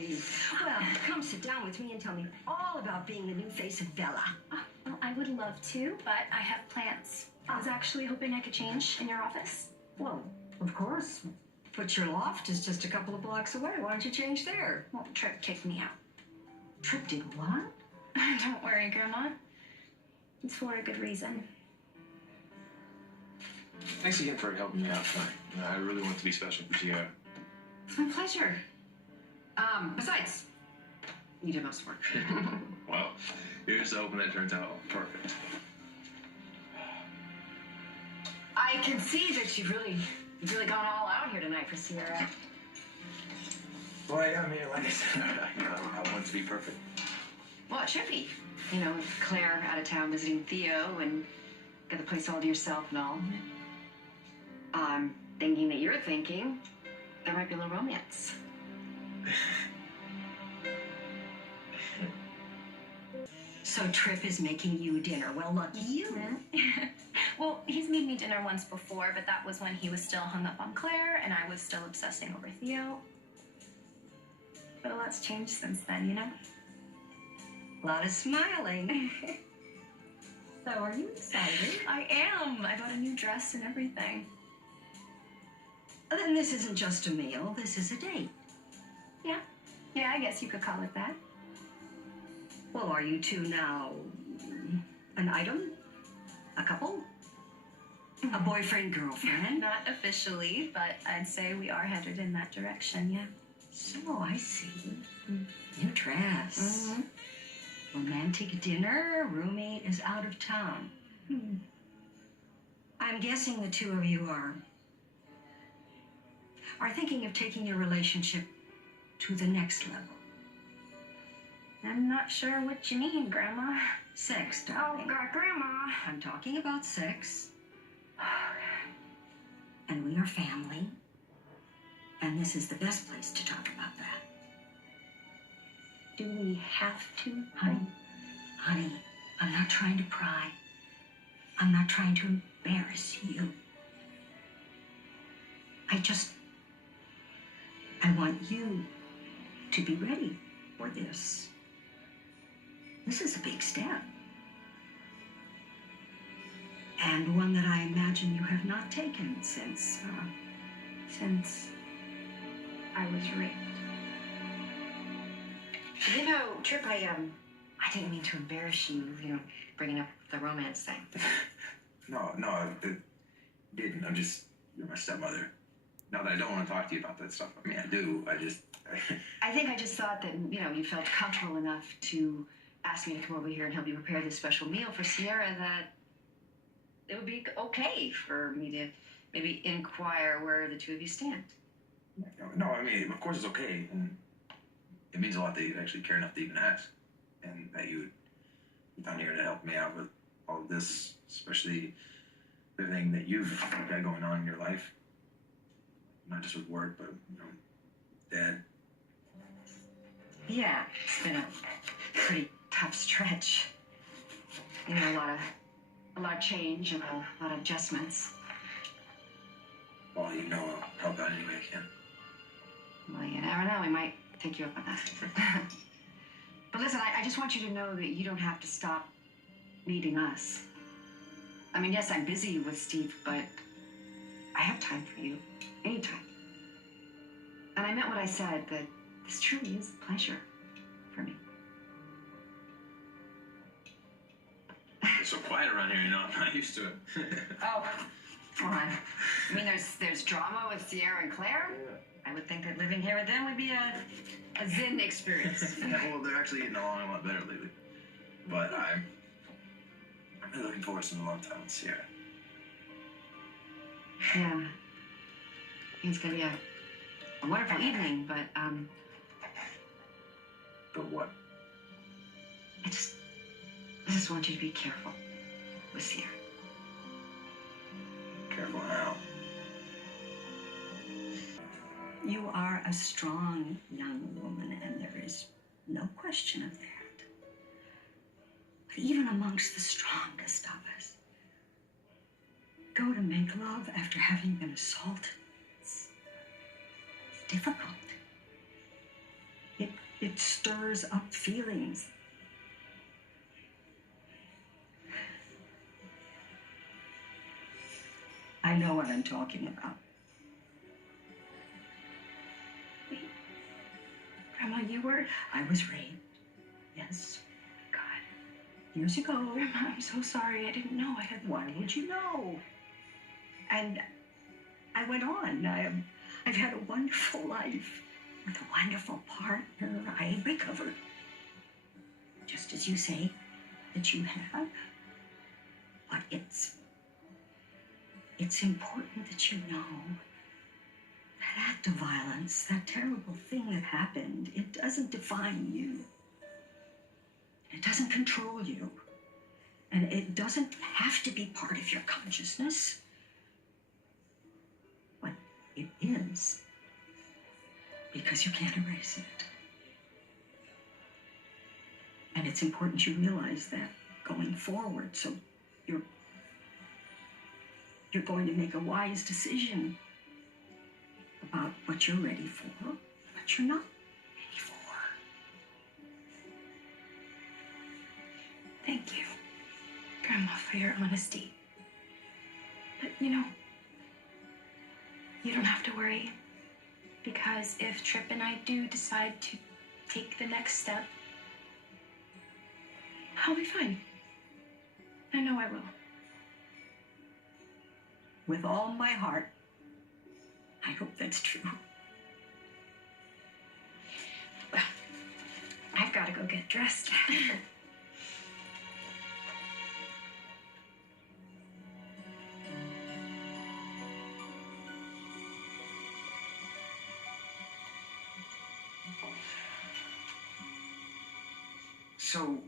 society. Well, come sit down with me and tell me all about being the new face of Bella. Well, I would love to, but I have plans. I was actually hoping I could change in your office. Well, of course. But your loft is just a couple of blocks away. Why don't you change there? Well, Tripp kicked me out. Tripp did what? Don't worry, Grandma. It's for a good reason. Thanks again for helping me out tonight. I really want it to be special for Ciara. It's my pleasure. Besides, you did most work. Well, here's hoping that turns out perfect. I can see that you've really gone all out here tonight for Ciara. Well, yeah, I mean, like I said, I want it to be perfect. Well, it should be. You know, with Claire out of town visiting Theo and got the place all to yourself and all. I'm thinking that you're thinking there might be a little romance. So Tripp is making you dinner. Well, lucky you. Well, he's made me dinner once before, but that was when he was still hung up on Claire and I was still obsessing over Theo. But a lot's changed since then, you know? A lot of smiling. So are you excited? I am. I bought a new dress and everything. Then this isn't just a meal. This is a date. Yeah. Yeah, I guess you could call it that. Well, are you two now an item? A couple? A boyfriend-girlfriend? Not officially, but I'd say we are headed in that direction, yeah. So, I see. New dress. Romantic dinner. Roommate is out of town. I'm guessing the two of you are thinking of taking your relationship to the next level. I'm not sure what you mean, Grandma. Sex, Oh, darling. God, Grandma. I'm talking about sex. And we are family. And this is the best place to talk about that. Do we have to? Honey, I'm not trying to pry. I'm not trying to embarrass you. I want you to be ready for this. This is a big step. And one that I imagine you have not taken since I was raped. You know, Tripp, I didn't mean to embarrass you, bringing up the romance thing. No, it didn't. You're my stepmother. Not that I don't want to talk to you about that stuff. I mean, I do. I think I just thought that, you felt comfortable enough to ask me to come over here and help you prepare this special meal for Ciara that it would be okay for me to maybe inquire where the two of you stand. No, I mean, of course it's okay. And it means a lot that you actually care enough to even ask. And that you would be down here to help me out with all of this, especially everything that you've got going on in your life. Not just with work, but, Dad. Yeah, it's been a pretty tough stretch. A lot of change and a lot of adjustments. Well, I'll help out any way I can. Well, you never know. We might take you up on that. But listen, I just want you to know that you don't have to stop needing us. I mean, yes, I'm busy with Steve, but I have time for you. Anytime. And I meant what I said, that this truly is a pleasure for me. It's so quiet around here, I'm not used to it. Oh, come on. I mean, there's drama with Ciara and Claire. I would think that living here with them would be a zen experience. Yeah, well, they're actually getting along a lot better lately. But I'm really looking forward to spending a long time with Ciara. Yeah. I think it's gonna be a wonderful evening, but But what? I just want you to be careful with Ciara. Careful now. You are a strong young woman, and there is no question of that. But even amongst the strongest of us, go to make love after having been assaulted. It's difficult. It It stirs up feelings. I know what I'm talking about. Grandma, you were... I was raped. Yes. God. Years ago. Grandma, I'm so sorry. I didn't know. I had... Why would you know? And I went on. I've had a wonderful life with a wonderful partner. I recovered. Just as you say that you have. But it's important that you know that act of violence, that terrible thing that happened, it doesn't define you. It doesn't control you. And it doesn't have to be part of your consciousness. But it is. Because you can't erase it. And it's important you realize that going forward, so you're going to make a wise decision about what you're ready for, what you're not ready for. Thank you, Grandma, for your honesty. But, you know, you don't have to worry. Because if Tripp and I do decide to take the next step, I'll be fine. I know I will. With all my heart, I hope that's true. Well, I've got to go get dressed. So,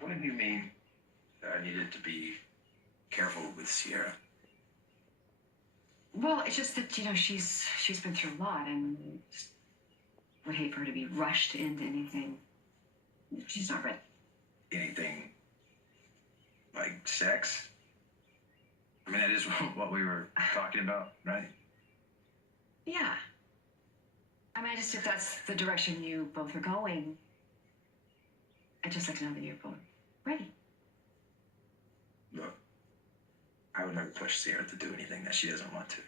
what did you mean that I needed to be careful with Ciara? Well, it's just that, you know, she's been through a lot, and just would hate for her to be rushed into anything. She's not ready. Anything like sex? I mean, that is what we were talking about, right? Yeah. I mean, if that's the direction you both are going, I'd just like to know that you're both ready. Look, I would never push Ciara to do anything that she doesn't want to.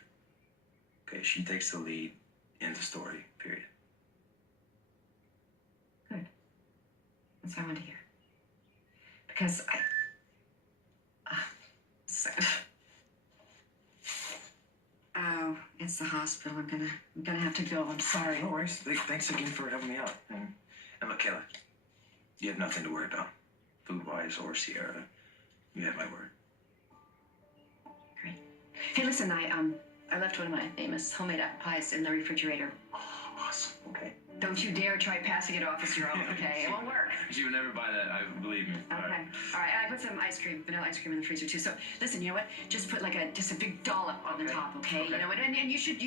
Okay, she takes the lead in the story, period. Good. That's what I want to hear. Because oh, it's the hospital. I'm gonna have to go. I'm sorry. No worries. Thanks again for helping me out. And look, Kayla, you have nothing to worry about, food-wise or Ciara. You have my word. Great. Hey, listen, I left one of my famous homemade apple pies in the refrigerator. Oh, awesome. Okay. Don't you dare try passing it off as your own, okay? It won't work. You would never buy that, believe me. Okay. All right. I put some vanilla ice cream in the freezer too. So listen, you know what? Just put just a big dollop on the top, okay? You know what? And you should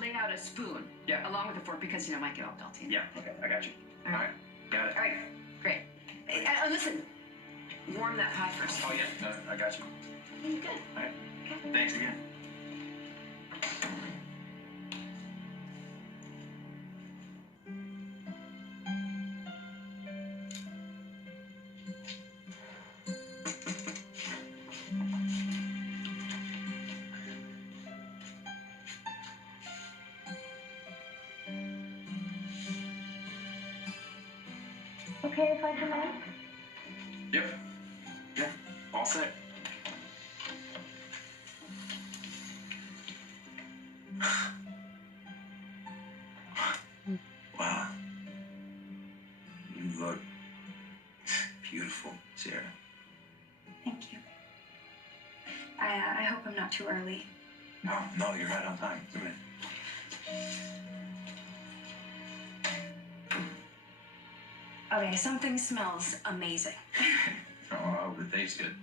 lay out a spoon. Yeah. Along with the fork because it might get all melty. Yeah. Okay. I got you. All right. Got it. All right. Great. Listen. Warm that pie first. Oh yeah. No, I got you. Good. All right. Thanks again. Okay if I come in? Yep. Yeah. All set. Wow. You look beautiful, Ciara. Thank you. I hope I'm not too early. No, you're right on time. Come in. Okay, something smells amazing. Oh, I hope it tastes good.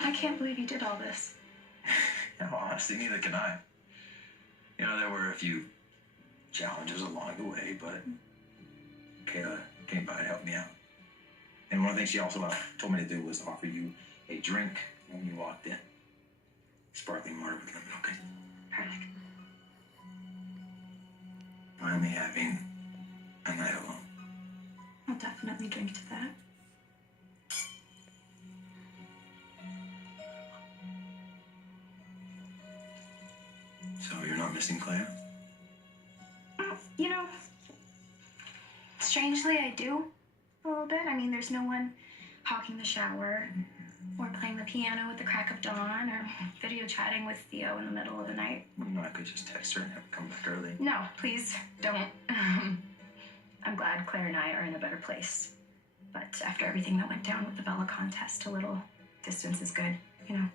I can't believe you did all this. No, honestly, neither can I. You know, there were a few challenges along the way, but Kayla came by to help me out. And one of the things she also told me to do was offer you a drink when you walked in. Sparkling water with lemon, okay? Perfect. finally having a night alone. I'll definitely drink to that. So you're not missing Claire? You know, strangely, I do a little bit. I mean, there's no one hogging the shower or playing the piano at the crack of dawn or video chatting with Theo in the middle of the night. No, I could just text her and have her come back early. No, please don't. I'm glad Claire and I are in a better place. But after everything that went down with the Bella contest, a little distance is good, you know?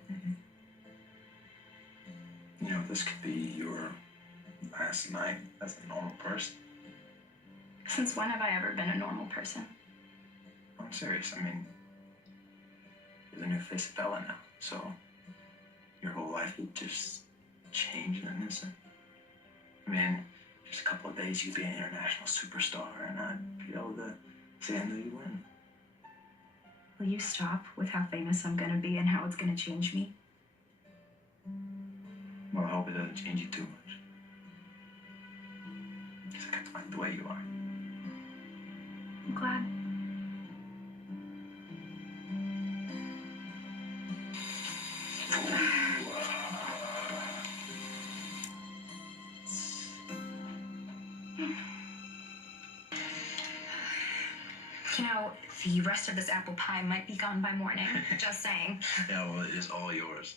You know, this could be your last night as a normal person. Since when have I ever been a normal person? I'm serious. I mean, you're the new face of Bella now, so your whole life would just change in an instant. I mean, just a couple of days, you'd be an international superstar, and I'd be able to say I knew you win. Will you stop with how famous I'm gonna be and how it's gonna change me? Well, I hope it doesn't change you too much. Because I got to like the way you are. I'm glad. You know, the rest of this apple pie might be gone by morning. Just saying. Yeah, well, it is all yours.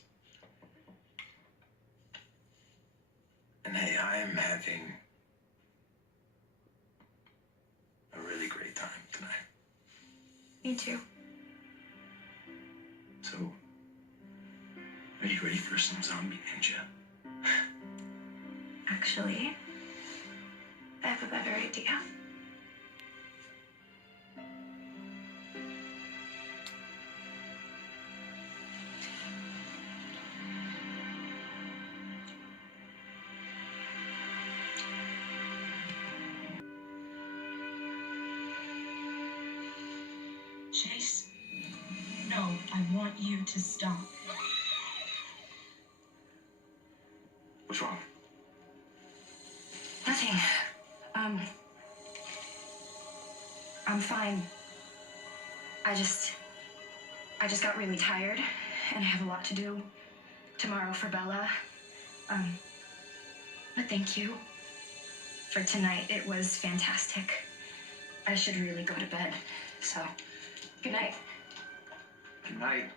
And hey, I am having a really great time tonight. Me too. So, are you ready for some zombie ninja? Actually, I have a better idea. Chase, no, I want you to stop. What's wrong? Nothing. I'm fine. I just got really tired, and I have a lot to do tomorrow for Bella. But thank you for tonight. It was fantastic. I should really go to bed. So, good night. Good night.